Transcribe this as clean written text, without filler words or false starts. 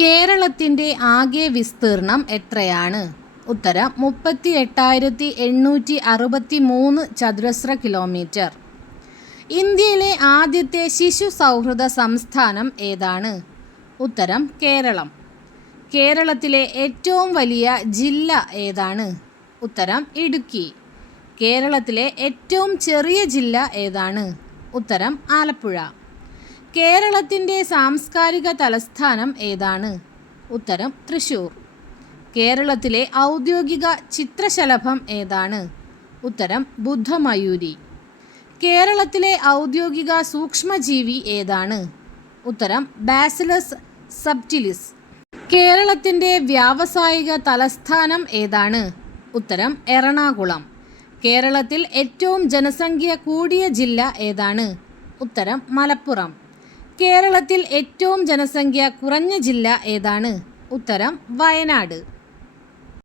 കേരളത്തിൻ്റെ ആകെ വിസ്തീർണം എത്രയാണ്? ഉത്തരം 38,863 ചതുരശ്ര കിലോമീറ്റർ. ഇന്ത്യയിലെ ആദ്യത്തെ ശിശു സൗഹൃദ സംസ്ഥാനം ഏതാണ്? ഉത്തരം കേരളം. കേരളത്തിലെ ഏറ്റവും വലിയ ജില്ല ഏതാണ്? ഉത്തരം ഇടുക്കി. കേരളത്തിലെ ഏറ്റവും ചെറിയ ജില്ല ഏതാണ്? ഉത്തരം ആലപ്പുഴ. കേരളത്തിൻ്റെ സാംസ്കാരിക തലസ്ഥാനം ഏതാണ്? ഉത്തരം തൃശ്ശൂർ. കേരളത്തിലെ ഔദ്യോഗിക ചിത്രശലഭം ഏതാണ്? ഉത്തരം ബുദ്ധമയൂരി. കേരളത്തിലെ ഔദ്യോഗിക സൂക്ഷ്മജീവി ഏതാണ്? ഉത്തരം ബാസിലസ് സബ്റ്റിലിസ്. കേരളത്തിൻ്റെ വ്യാവസായിക തലസ്ഥാനം ഏതാണ്? ഉത്തരം എറണാകുളം. കേരളത്തിൽ ഏറ്റവും ജനസംഖ്യ കൂടിയ ജില്ല ഏതാണ്? ഉത്തരം മലപ്പുറം. കേരളത്തിൽ ഏറ്റവും ജനസംഖ്യ കുറഞ്ഞ ജില്ല ഏതാണ്? ഉത്തരം വയനാട്.